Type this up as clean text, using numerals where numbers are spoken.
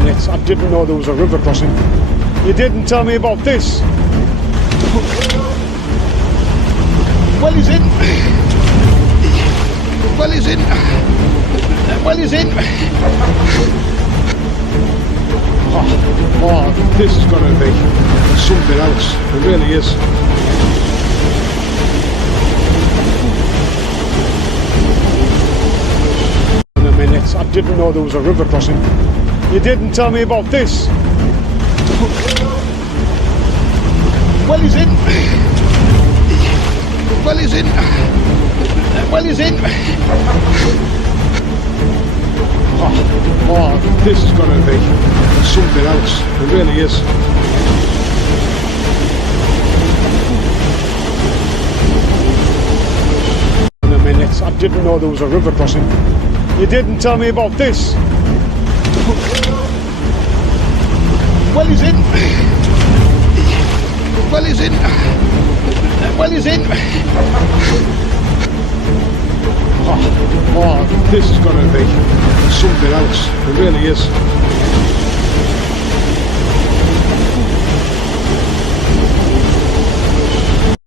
minute, I didn't know there was a river crossing. You didn't tell me about this. Well, he's in. Well, he's in. Well, he's in. Oh, this is going to be something else. It really is. In a minute, I didn't know there was a river crossing. You didn't tell me about this. Well, he's in. Well, he's in. Well, he's in. Oh, this is going to be something else. It really is. In a minute, I didn't know there was a river crossing. You didn't tell me about this. Well, he's in. Well, he's in. Well, he's in. Oh, this is going to be something else. It really is.